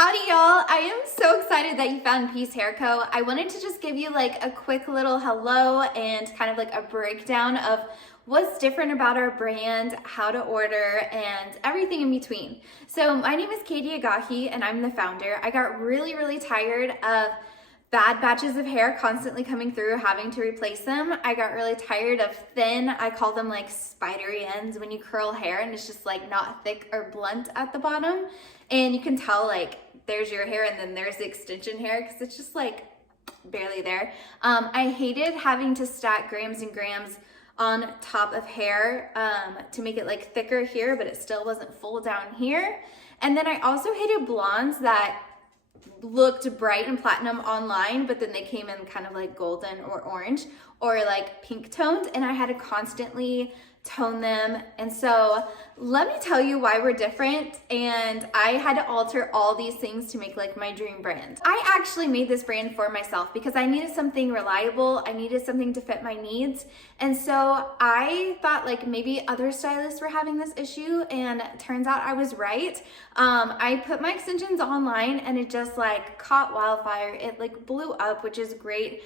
Howdy y'all, I am so excited that you found Peace Hair Co. I wanted to just give you like a quick little hello and kind of like a breakdown of what's different about our brand, how to order, and everything in between. So my name is Katie Agahi and I'm the founder. I got really tired of bad batches of hair constantly coming through, having to replace them. I got really tired of thin, I call them like spidery ends when you curl hair and it's just like not thick or blunt at the bottom. And you can tell like there's your hair and then there's the extension hair because it's just like barely there. I hated having to stack grams and grams on top of hair to make it like thicker here, but it still wasn't full down here. And then I also hated blondes that looked bright and platinum online, but then they came in kind of like golden or orange or like pink toned, and I had to constantly tone them. And so let me tell you why we're different, and I had to alter all these things to make like my dream brand. I actually made this brand for myself because I needed something reliable, I needed something to fit my needs, and so I thought like maybe other stylists were having this issue, and it turns out I was right. I put my extensions online and it just like caught wildfire. It like blew up, which is great.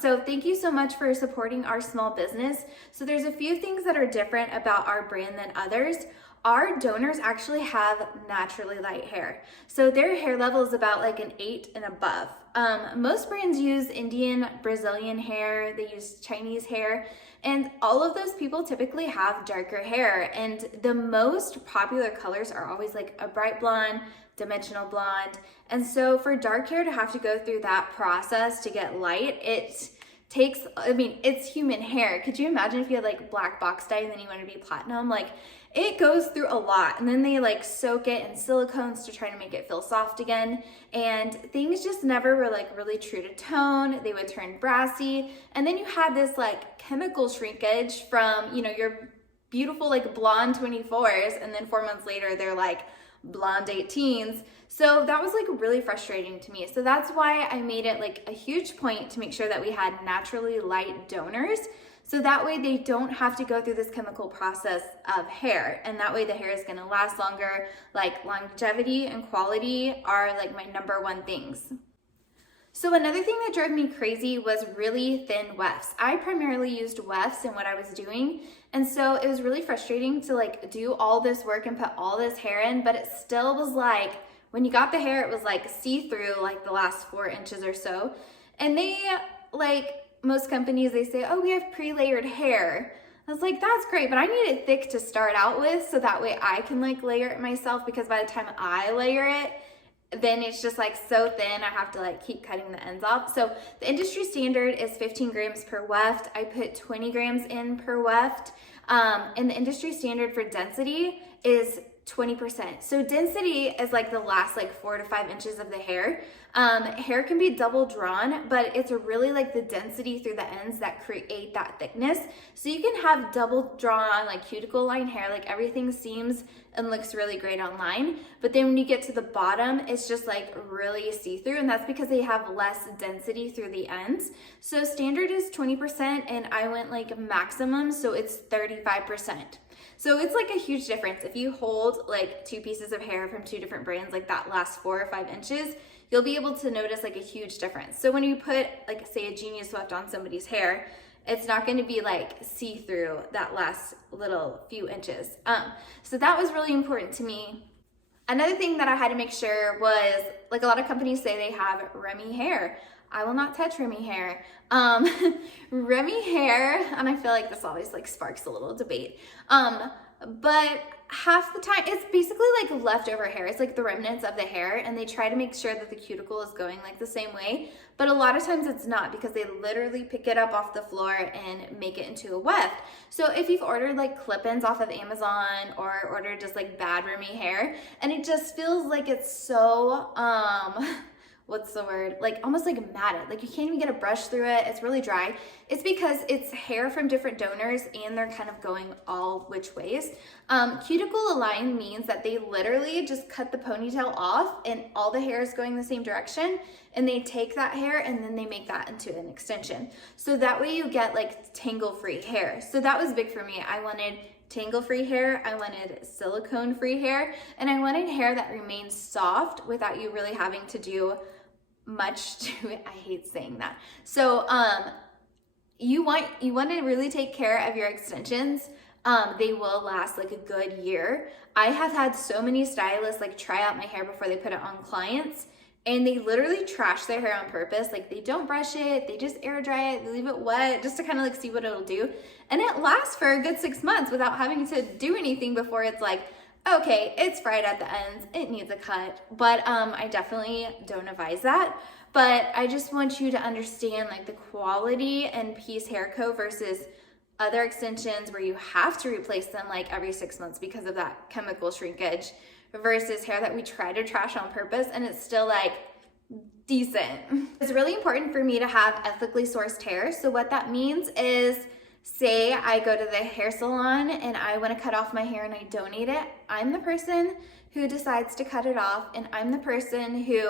So thank you so much for supporting our small business. So there's a few things that are different about our brand than others. Our donors actually have naturally light hair. So their hair level is about like an 8 and above. Most brands use Indian, Brazilian hair, they use Chinese hair, and all of those people typically have darker hair. And the most popular colors are always like a bright blonde, dimensional blonde. And so for dark hair to have to go through that process to get light, it takes, it's human hair. Could you imagine if you had like black box dye and then you want to be platinum? Like it goes through a lot, and then they like soak it in silicones to try to make it feel soft again. And things just never were like really true to tone. They would turn brassy. And then you had this like chemical shrinkage from, your beautiful like blonde 24s. And then 4 months later, they're like blonde 18s. So that was like really frustrating to me. So that's why I made it like a huge point to make sure that we had naturally light donors. So that way they don't have to go through this chemical process of hair. And that way the hair is gonna last longer. Like longevity and quality are like my #1 things. So another thing that drove me crazy was really thin wefts. I primarily used wefts in what I was doing. And so it was really frustrating to like do all this work and put all this hair in, but it still was like, when you got the hair, it was like see-through like the last 4 inches or so. And they like, most companies, they say, oh, we have pre-layered hair. I was like, that's great, but I need it thick to start out with so that way I can like layer it myself, because by the time I layer it, then it's just like so thin, I have to like keep cutting the ends off. So the industry standard is 15 grams per weft. I put 20 grams in per weft. And the industry standard for density is 20%. So density is like the last like 4 to 5 inches of the hair. Hair can be double drawn, but it's really like the density through the ends that create that thickness. So you can have double drawn like cuticle line hair, like everything seems and looks really great online. But then when you get to the bottom, it's just like really see-through, and that's because they have less density through the ends. So standard is 20% and I went like maximum, so it's 35%. So it's like a huge difference. If you hold like 2 pieces of hair from 2 different brands, like that last 4 or 5 inches, you'll be able to notice like a huge difference. So when you put like say a Genius Weft on somebody's hair, it's not going to be like see-through that last little few inches. So that was really important to me. Another thing that I had to make sure was, like a lot of companies say they have Remy hair. I will not touch Remy hair. Remy hair, and I feel like this always like sparks a little debate. But half the time it's basically like leftover hair. It's like the remnants of the hair, and they try to make sure that the cuticle is going like the same way. But a lot of times it's not, because they literally pick it up off the floor and make it into a weft. So if you've ordered like clip-ins off of Amazon or ordered just like bad Remy hair, and it just feels like it's so, what's the word? Like almost like matted. Like you can't even get a brush through it. It's really dry. It's because it's hair from different donors and they're kind of going all which ways. Cuticle align means that they literally just cut the ponytail off and all the hair is going the same direction, and they take that hair and then they make that into an extension. So that way you get like tangle-free hair. So that was big for me. I wanted tangle-free hair, I wanted silicone-free hair, and I wanted hair that remains soft without you really having to do much to it. I hate saying that. So you want to really take care of your extensions. They will last like a good year. I have had so many stylists like try out my hair before they put it on clients, and they literally trash their hair on purpose. Like they don't brush it, they just air dry it, they leave it wet just to kind of like see what it'll do. And it lasts for a good 6 months without having to do anything before it's like, okay, it's fried at the ends, it needs a cut. But I definitely don't advise that. But I just want you to understand like the quality and Peace Hair Co. versus other extensions where you have to replace them like every 6 months because of that chemical shrinkage, versus hair that we try to trash on purpose and it's still like decent. It's really important for me to have ethically sourced hair. So what that means is, say I go to the hair salon and I want to cut off my hair and I donate it. I'm the person who decides to cut it off, and I'm the person who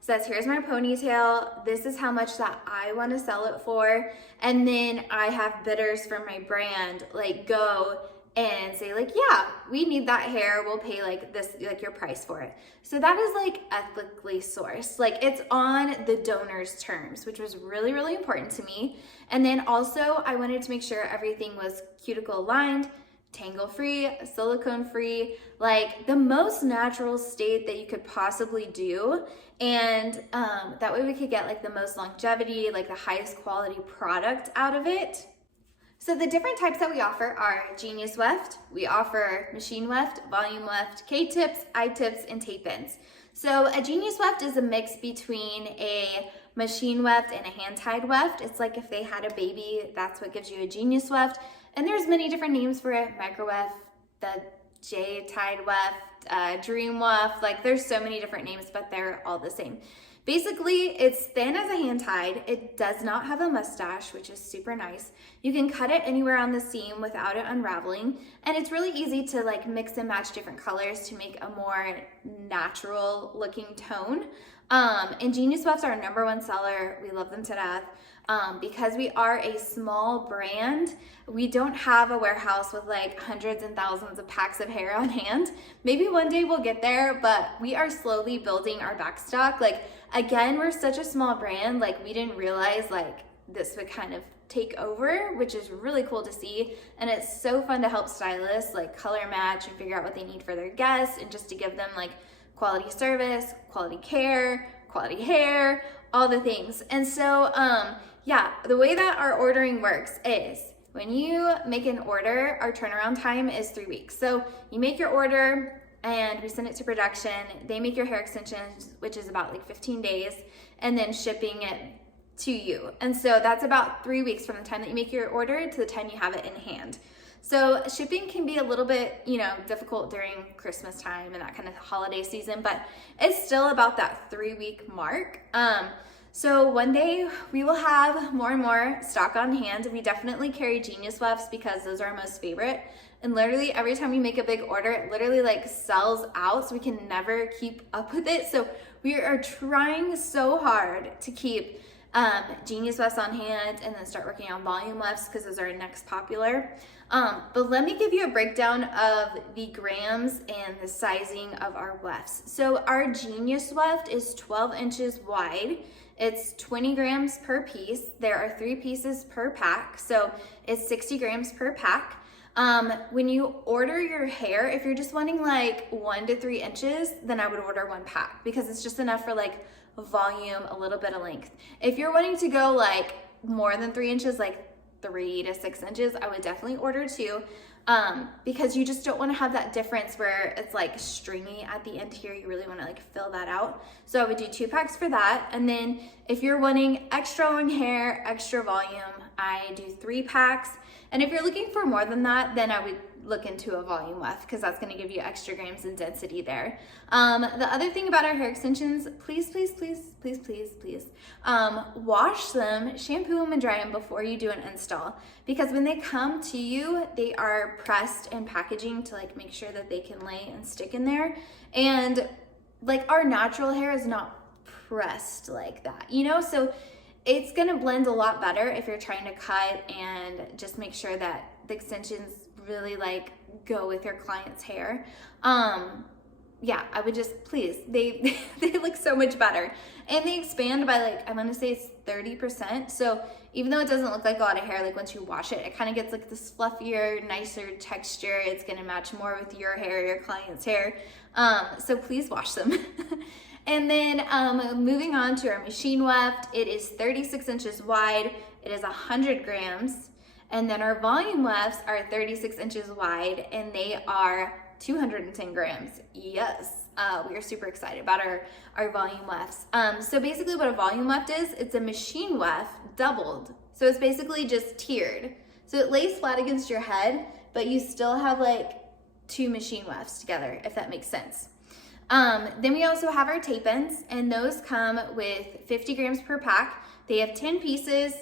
says, here's my ponytail, this is how much that I want to sell it for. And then I have bidders from my brand like go and say like, yeah, we need that hair, we'll pay like this, like your price for it. So that is like ethically sourced, like it's on the donor's terms, which was really, really important to me. And then also I wanted to make sure everything was cuticle aligned, tangle free, silicone free, like the most natural state that you could possibly do. And that way we could get like the most longevity, like the highest quality product out of it. So the different types that we offer are Genius Weft, we offer machine weft, volume weft, K-tips, I-tips, and tape-ins. So a Genius Weft is a mix between a machine weft and a hand-tied weft. It's like if they had a baby, that's what gives you a Genius Weft. And there's many different names for it, micro weft, the J-tied weft, dream weft, like there's so many different names, but they're all the same. Basically, it's thin as a hand tied. It does not have a mustache, which is super nice. You can cut it anywhere on the seam without it unraveling. And it's really easy to like mix and match different colors to make a more natural looking tone. And Genius Wefts are our #1 seller. We love them to death. Because we are a small brand, we don't have a warehouse with like hundreds and thousands of packs of hair on hand. Maybe one day we'll get there, but we are slowly building our back stock. Like, again, we're such a small brand, like we didn't realize like this would kind of take over, which is really cool to see. And it's so fun to help stylists like color match and figure out what they need for their guests, and just to give them like quality service, quality care, quality hair, all the things. And so, yeah, the way that our ordering works is when you make an order, our turnaround time is 3 weeks. So you make your order and we send it to production. They make your hair extensions, which is about like 15 days, and then shipping it to you. And so that's about 3 weeks from the time that you make your order to the time you have it in hand. So shipping can be a little bit, difficult during Christmas time and that kind of holiday season, but it's still about that 3 week mark. So one day we will have more and more stock on hand. We definitely carry Genius Wefts because those are our most favorite. And literally every time we make a big order, it literally like sells out, so we can never keep up with it. So we are trying so hard to keep Genius Wefts on hand and then start working on volume wefts because those are next popular. But let me give you a breakdown of the grams and the sizing of our wefts. So our Genius Weft is 12 inches wide. It's 20 grams per piece. There are 3 pieces per pack, so it's 60 grams per pack. When you order your hair, if you're just wanting like 1 to 3 inches, then I would order 1 pack because it's just enough for like volume, a little bit of length. If you're wanting to go like more than 3 inches, like 3 to 6 inches, I would definitely order 2. Because you just don't want to have that difference where it's like stringy at the end here. You really want to like fill that out. So I would do 2 packs for that. And then if you're wanting extra long hair, extra volume, I do 3 packs. And if you're looking for more than that, then I would look into a volume weft because that's going to give you extra grams and density there. The other thing about our hair extensions, please, wash them, shampoo them, and dry them before you do an install, because when they come to you, they are pressed in packaging to like make sure that they can lay and stick in there. And like our natural hair is not pressed like that, so it's going to blend a lot better if you're trying to cut and just make sure that the extensions really like go with your client's hair. Yeah, I would just, please, they look so much better. And they expand by like, I want to say it's 30%. So even though it doesn't look like a lot of hair, like once you wash it, it kind of gets like this fluffier, nicer texture. It's going to match more with your hair, your client's hair. So please wash them. And then moving on to our machine weft, it is 36 inches wide. It is 100 grams. And then our volume wefts are 36 inches wide, and they are 210 grams. Yes, we are super excited about our volume wefts. So basically what a volume weft is, it's a machine weft doubled. So it's basically just tiered. So it lays flat against your head, but you still have like 2 machine wefts together, if that makes sense. Then we also have our tape-ins, and those come with 50 grams per pack. They have 10 pieces,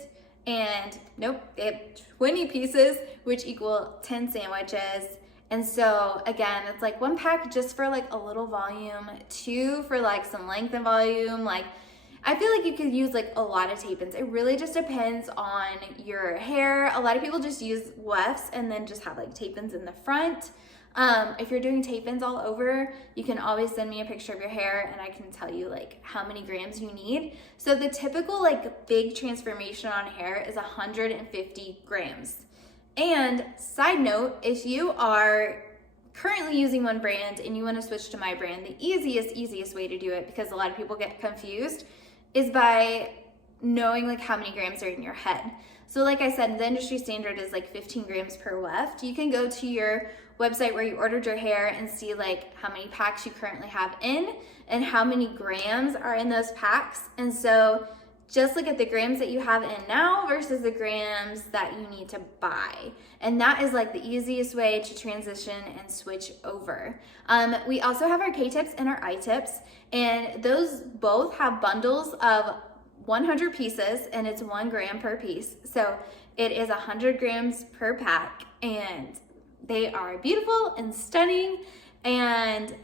and they have 20 pieces, which equal 10 sandwiches. And so again, it's like 1 pack just for like a little volume, 2 for like some length and volume. Like I feel like you could use like a lot of tape-ins. It really just depends on your hair. A lot of people just use wefts and then just have like tape-ins in the front. If you're doing tape-ins all over, you can always send me a picture of your hair and I can tell you like how many grams you need. So the typical like big transformation on hair is 150 grams. And side note, if you are currently using one brand and you want to switch to my brand, the easiest way to do it, because a lot of people get confused, is by knowing like how many grams are in your head. So like I said, the industry standard is like 15 grams per weft. You can go to your website where you ordered your hair and see like how many packs you currently have in and how many grams are in those packs. And so just look at the grams that you have in now versus the grams that you need to buy. And that is like the easiest way to transition and switch over. We also have our K-tips and our I-tips, and those both have bundles of 100 pieces, and it's 1 gram per piece. So it is 100 grams per pack, and they are beautiful and stunning. And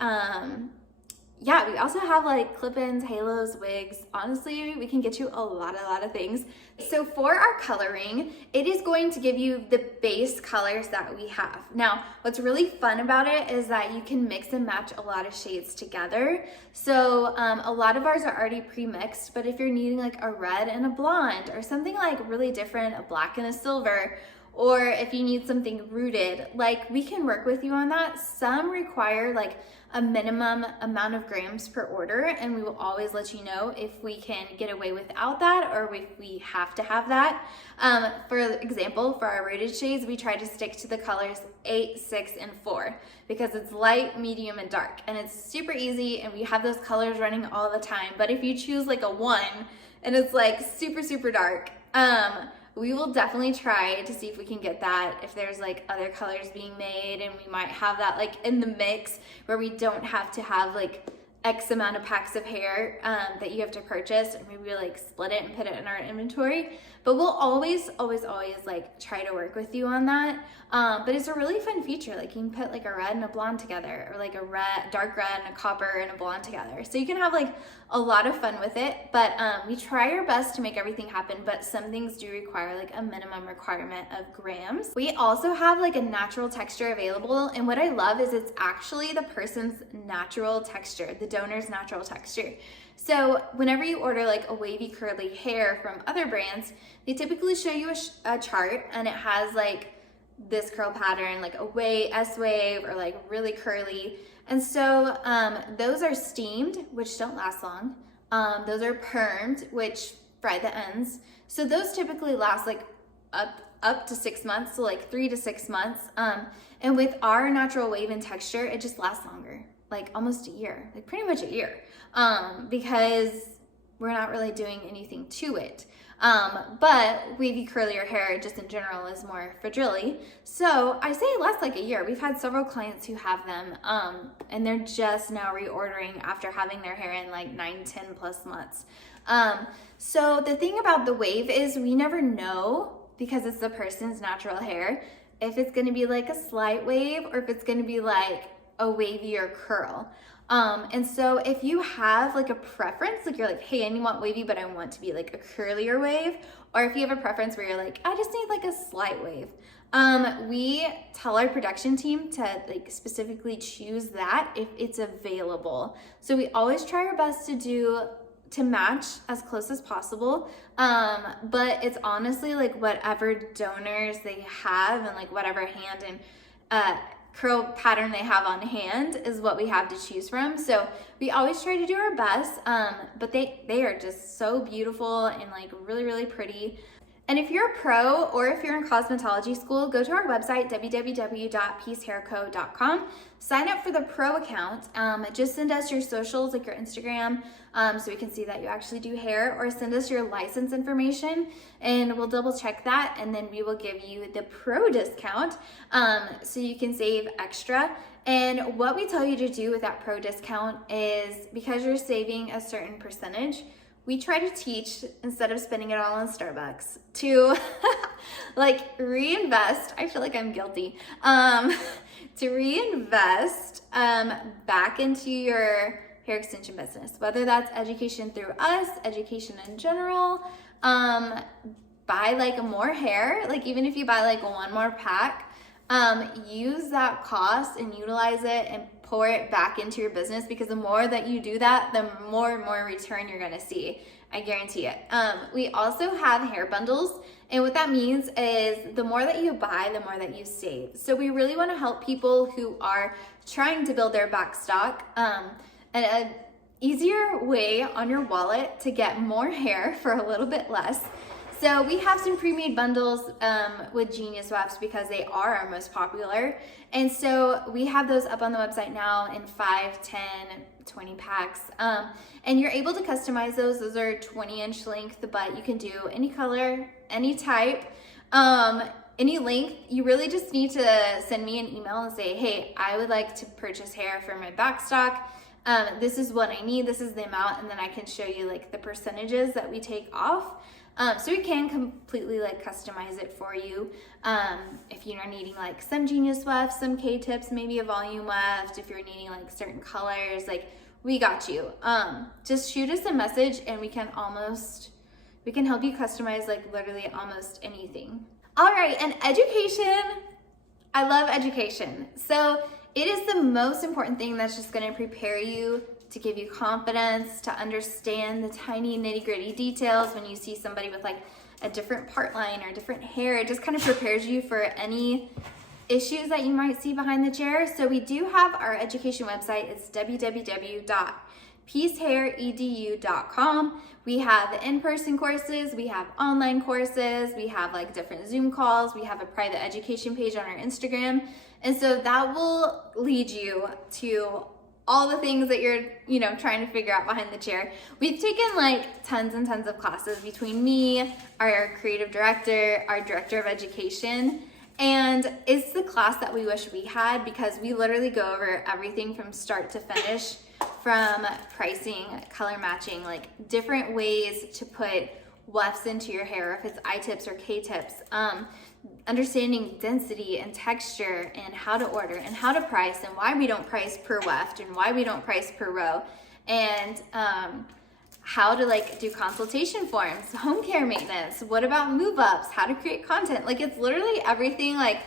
yeah, we also have like clip-ins, halos, wigs. Honestly, we can get you a lot of things. So for our coloring, it is going to give you the base colors that we have. Now, what's really fun about it is that you can mix and match a lot of shades together. So a lot of ours are already pre-mixed, but if you're needing like a red and a blonde or something like really different, a black and a silver, or if you need something rooted, like we can work with you on that. Some require like a minimum amount of grams per order, and we will always let you know if we can get away without that or if we have to have that. For example, for our rooted shades, we try to stick to the colors 8, 6, and 4 because it's light, medium, and dark, and it's super easy, and we have those colors running all the time. But if you choose like a 1 and it's like super dark, we will definitely try to see if we can get that, if there's like other colors being made, and we might have that like in the mix where we don't have to have like X amount of packs of hair that you have to purchase, and maybe like split it and put it in our inventory. But we'll always like try to work with you on that. But it's a really fun feature. Like you can put like a red and a blonde together, or like a dark red and a copper and a blonde together. So you can have like a lot of fun with it. But we try our best to make everything happen, but some things do require like a minimum requirement of grams. We also have like a natural texture available, and what I love is it's actually the person's natural texture, the donor's natural texture. So whenever you order like a wavy curly hair from other brands, they typically show you a chart, and it has like this curl pattern, like a wave, S-wave, or like really curly. And so those are steamed, which don't last long. Those are permed, which fry the ends. So those typically last like up to 6 months, so like 3 to 6 months. And with our natural wave and texture, it just lasts longer, like almost a year, like pretty much a year, because we're not really doing anything to it. But wavy curlier hair just in general is more fragile. So I say it lasts like a year. We've had several clients who have them, and they're just now reordering after having their hair in like 9, 10 plus months. So the thing about the wave is we never know, because it's the person's natural hair, if it's gonna be like a slight wave or if it's gonna be like a wavier curl. And so if you have like a preference, like you're like, hey, I want wavy, but I want to be like a curlier wave, or if you have a preference where you're like, I just need like a slight wave, We tell our production team to like specifically choose that if it's available. So we always try our best to match as close as possible. But it's honestly like whatever donors they have and like whatever hand and curl pattern they have on hand is what we have to choose from. So we always try to do our best, but they are just so beautiful and like really, really pretty. And if you're a pro or if you're in cosmetology school, go to our website, www.peacehaireco.com. Sign up for the pro account. Just send us your socials, like your Instagram, so we can see that you actually do hair, or send us your license information and we'll double check that, and then we will give you the pro discount so you can save extra. And what we tell you to do with that pro discount is, because you're saving a certain percentage, we try to teach, instead of spending it all on Starbucks, to like reinvest. I feel like I'm guilty. To reinvest back into your hair extension business, whether that's education through us, education in general, buy like more hair, like even if you buy like one more pack, use that cost and utilize it and pour it back into your business, because the more that you do that, the more and more return you're gonna see. I guarantee it. We also have hair bundles, and what that means is the more that you buy, the more that you save. So we really wanna help people who are trying to build their back stock, and an easier way on your wallet to get more hair for a little bit less. So we have some pre-made bundles with Genius Wefts because they are our most popular. And so we have those up on the website now in 5, 10, 20 packs. And you're able to customize those. Those are 20-inch length, but you can do any color, any type, any length. You really just need to send me an email and say, hey, I would like to purchase hair for my back stock. This is what I need. This is the amount. And then I can show you like the percentages that we take off. So we can completely like customize it for you. If you're needing like some Genius Wefts, some K-tips, maybe a volume weft, if you're needing like certain colors, like we got you. Just shoot us a message and we can help you customize like literally almost anything. All right, and education. I love education. So it is the most important thing that's just gonna prepare you, to give you confidence, to understand the tiny nitty-gritty details. When you see somebody with like a different part line or different hair, it just kind of prepares you for any issues that you might see behind the chair. So we do have our education website. It's www.peacehairecu.com. We have in-person courses, we have online courses, we have like different Zoom calls, we have a private education page on our Instagram. And so that will lead you to all the things that you're, trying to figure out behind the chair. We've taken like tons and tons of classes between me, our creative director, our director of education, and it's the class that we wish we had, because we literally go over everything from start to finish, from pricing, color matching, like different ways to put wefts into your hair, if it's I-tips or K-tips, understanding density and texture and how to order and how to price and why we don't price per weft and why we don't price per row, and how to like do consultation forms, home care maintenance, what about move ups, how to create content. Like it's literally everything like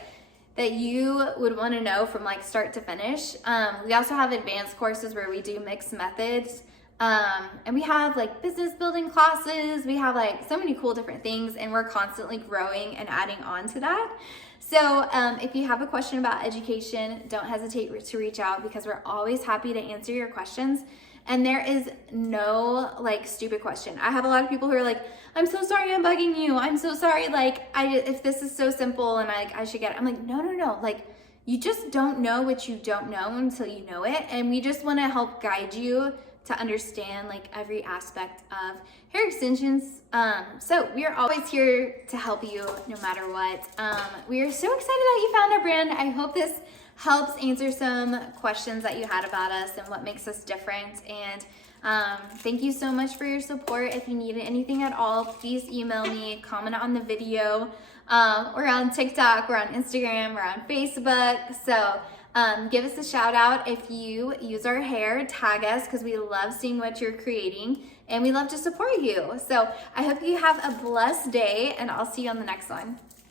that you would want to know from like start to finish. We also have advanced courses where we do mixed methods. And we have like business building classes. We have like so many cool different things, and we're constantly growing and adding on to that. So if you have a question about education, don't hesitate to reach out, because we're always happy to answer your questions. And there is no like stupid question. I have a lot of people who are like, I'm so sorry I'm bugging you. I'm so sorry. Like if this is so simple and I should get it. I'm like, no. Like you just don't know what you don't know until you know it. And we just want to help guide you to understand like every aspect of hair extensions. So we are always here to help you no matter what. We are so excited that you found our brand. I hope this helps answer some questions that you had about us and what makes us different. And thank you so much for your support. If you need anything at all, please email me, comment on the video. We're on TikTok, we're on Instagram, we're on Facebook. So give us a shout out if you use our hair, tag us, because we love seeing what you're creating and we love to support you. So I hope you have a blessed day, and I'll see you on the next one.